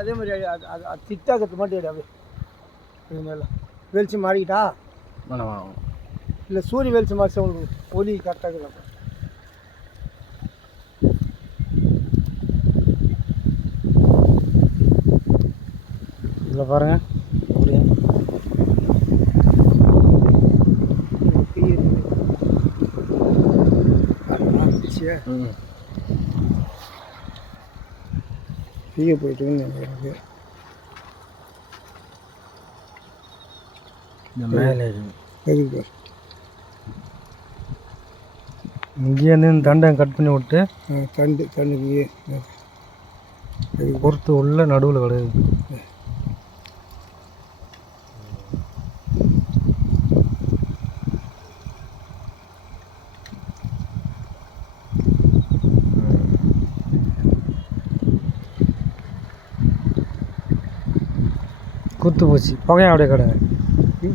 அதே மாதிரி அது அது அது திட்டாக்கிறது மட்டும் அப்படியே இது மாதிரிலாம் வெளிச்சம் மாறிக்கிட்டா இல்லை சூரிய வெளிச்சம் மாறிச்சு உங்களுக்கு ஒலி கரெக்டாக இருக்குது. இதில் பாருங்கள் சூரியன் ஃப்ரீயாக போயிட்டுன்னு எனக்கு இந்த மேலே எதுக்கு இங்கேருந்து இந்த தண்டை கட் பண்ணி விட்டு தண்ணுக்கு பொறுத்து உள்ள நடுவில் கிடையாது. குத்து போச்சு புகையும் அப்படியே கிடக்கு.